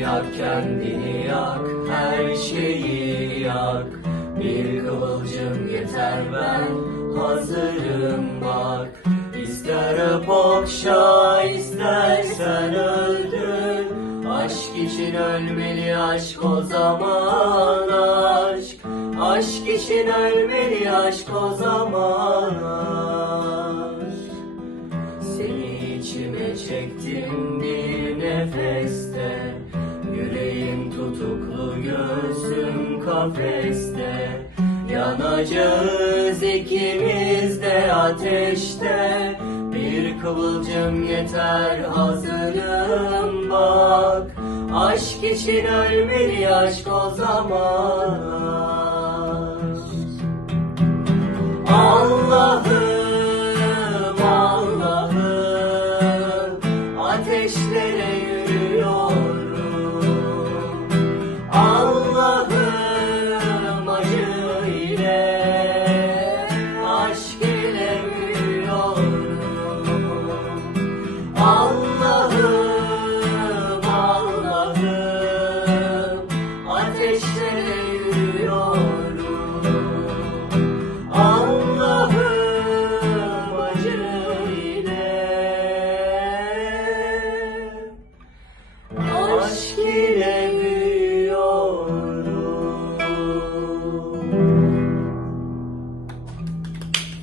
yak kendini yak her şeyi yak. Bir kıvılcım yeter ben hazırım bak. İster okşa istersen öldür. Aşk için ölmeli aşk o zaman aşk. Aşk için ölmeli aşk o zaman aşk. Seni içime çektim bir nefeste kafeste Yanacağız ikimiz de ateşte. Bir kıvılcım yeter hazırım bak. Aşk için ölmeli aşk o zaman Oh.